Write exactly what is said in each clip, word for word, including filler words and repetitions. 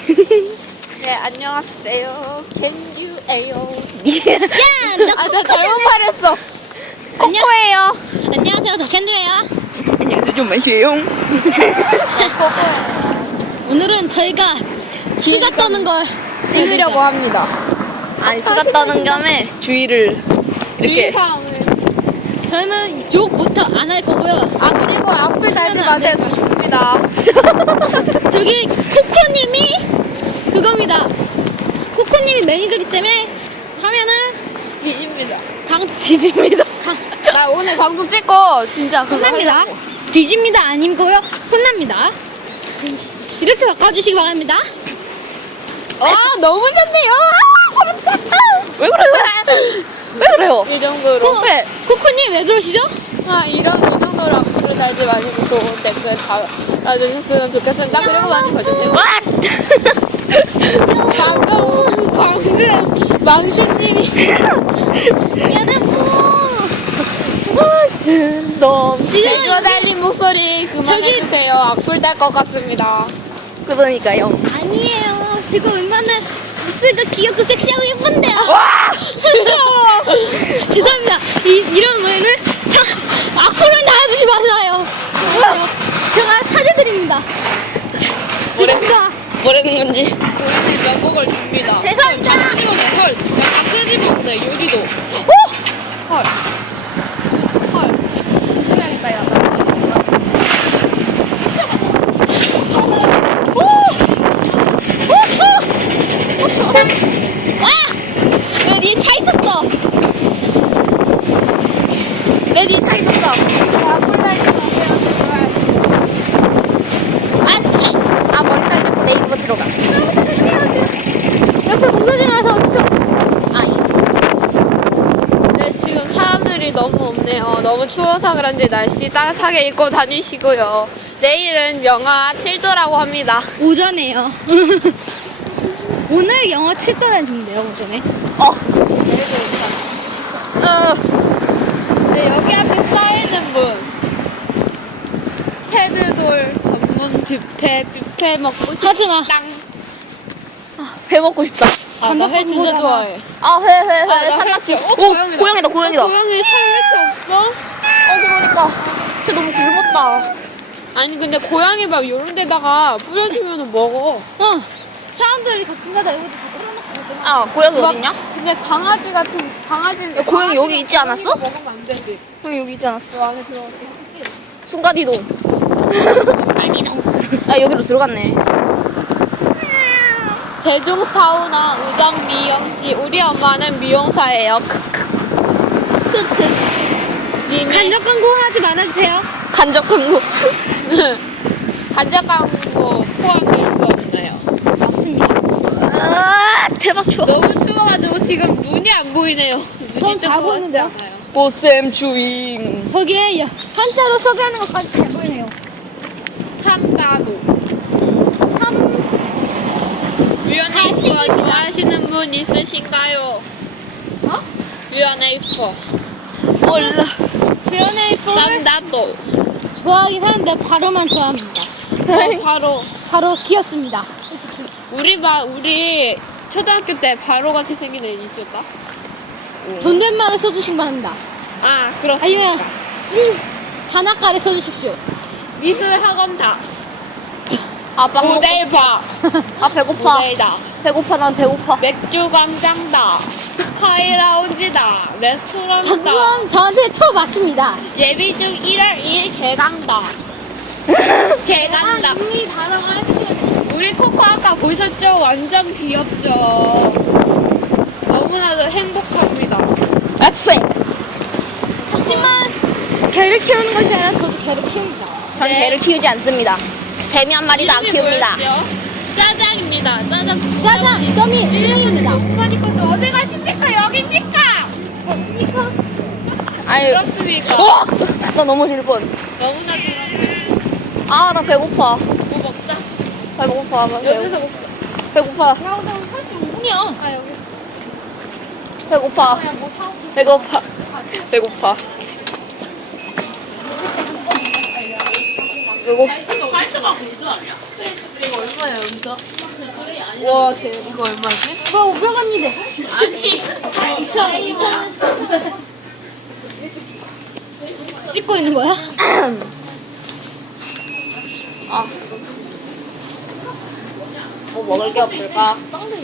네, 안녕하세요. 겐주예요. 야, 나 아, 나 잘못 말했어. 코코예요. 안녕하세요, 저 캔두예요. 안녕하세요, 좀 마세요. 오늘은 저희가 수다 떠는 걸 찍으려고 합니다. 아니, 수다 떠는 겸에 주의를 이렇게. 주의사항을. 저희는 욕부터 안 할 거고요. 아, 그리고 악플 달지 마세요. 죽습니다. 저기 코코님이 그겁니다. 코코님이 매니저기 때문에 하면은 뒤집니다. 강 뒤집니다. 나 오늘 방송 찍고 진짜 그거 혼납니다. 하려고. 뒤집니다 아니고요. 혼납니다. 이렇게 바꿔주시기 바랍니다. 아, 너무 좋네요. 아, 소름 돋아. 왜 그래요? 왜 그래요? 이 정도로. 코, 코코님 왜 그러시죠? 아, 이런 이 정도로 악플 달지 마시고 좋은 댓글 달아주셨으면 좋겠습니다. 그리고 많이 봐주세요. 방금, 방금, 망슈님이. 여러분 너무. 지금 이거 달린 목소리 그만해주세요. 악플 달 것 같습니다. 그러니까요. 아니에요. 제가 얼마나 목소리가 귀엽고 섹시하고 예쁜데요. 와! 죄송합니다. 이, 이런 거에는 악플은 달아주지 마세요. 제가 사죄드립니다. 죄송합니다. 뭐라는 건지. 저희는 면목을 줍니다. 죄송합니다. 다 끄집어내, 헐. 다 끄집어내, 돼, 여기도. 헐. 헐. 해야겠다, 야. 와! 내 뒤에 차 있었어. 내 뒤에 차 있었어. 악플 달지 마세요, 제발. 아, 아, 머리카락 잡고 내 입으로 들어가. 옆에 공사 중이라서 어떡해. 아, 네, 지금 사람들이 너무 없네요. 너무 추워서 그런지 날씨 따뜻하게 입고 다니시고요. 내일은 영하 칠 도라고 합니다. 오전에요. 오늘 영어 칠 도라는 중인데요, 오전에. 어. 네, 여기 앞에 쌓이는 분. 테드돌 전문 뷔페, 뷔페 먹고 싶다. 하지마. 회 먹고 싶다. 아, 나 회 진짜 좋아해. 아, 회, 회, 아, 나 회. 산낙지. 회- 어, 오, 고양이다. 고양이다, 고양이다. 어, 고양이 살 왜 이렇게 없어? 어, 그러니까. 쟤 너무 굶었다. 아니, 근데 고양이 밥 요런 데다가 뿌려주면 먹어. 어. 사람들이 가끔가다 여기도 다 뿌려놓고 오잖아. 아, 고양이 어딨냐? 근데 강아지 같은, 강아지인데. 야, 고양이 여기 있지 강아지가 않았어? 먹으면 안 되지. 고양이 여기 있지 않았어? 너 안에 들어갔어. 순간이동. 아, 여기로 들어갔네. 대중 사우나 우정 미용실. 우리 엄마는 미용사예요. 크크. 님의 간접 광고 하지 말아주세요. 간접 광고. 간접 광고 포함될 수 없나요? 없습니다. 아, 대박 추워. 너무 추워가지고 지금 눈이 안 보이네요. 전 눈이 잘 좀 보이는데요? 보이지 않아요? 보쌤 주인. 저기에 한자로 소개하는 것까지 잘 보이네요. 삼다도. 유연에이퍼 좋아하시는 분 있으신가요? 어? 유연에이퍼. 몰라. 표현의 소를 삼다도. 좋아하긴 하는데 바로만 좋아합니다. 어, 바로. 바로 귀엽습니다. 우리 바, 우리 초등학교 때 바로 같이 생긴 애 있었다? 존댓말을 써주신 바랍니다. 아, 그렇습니다. 아니면 쓴 단아가를 써주십시오. 미술 학원 다. 아, 빵 먹고. 모델바. 아, 배고파. 모델다. 배고파, 난 배고파. 맥주 광장다. 스카이 라운지다. 레스토랑다. 잠깐 저한테 초 맞습니다. 예비 중 일월 이일 개강다. 개강다. 아, 이미 단어가 해주시면 돼요. 우리 코코 아까 보셨죠? 완전 귀엽죠? 너무나도 행복합니다. 에프에. 하지만 개를 키우는 것이 아니라 저도 개를 키웁니다. 전 네. 개를 키우지 않습니다. 개미 한 마리도 안 이름이 키웁니다. 뭐였죠? 짜장입니다. 짜장 진짜 짜장 점이 수영입니다. 오빠니까 어디 가십니까? 여기입니까? 입니까? 아유. 그렇습니까? 어! 나 넘어질 뻔. 너무나 그렇네. 아, 나 배고파. 뭐 먹자. 배고파. 나 배고- 여기서 먹자. 배고파. 야, 나 삼십오 분이야. 아, 여기. 배고파. 그냥 뭐 사오고. 배고파. 배고파. 배고. 이거 발수가 공주 아니야? 이거 얼마야, 여기서? 와 대박. 이거 얼마지? 이거 오백 원이래. 아니. 이천, 이천. 찍고 있는 거야? 아. 뭐 먹을 게 없을까?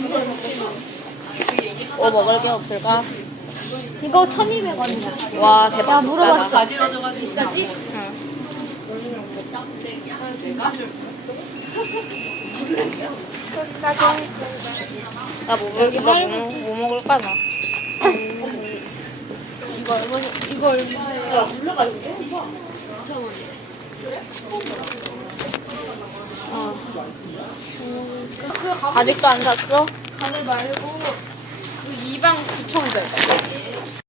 뭐 먹을 게 없을까? 이거 천이백 원이야. 와 대박. 나 물어봤어. 비싸지? 나뭐 먹을 나 뭐, 뭐 먹을까 나? 이거 얼마, 이거 얼마예요? 이천 원이래. 아직도 안 샀어? 가늘 말고 그 이방 구청들.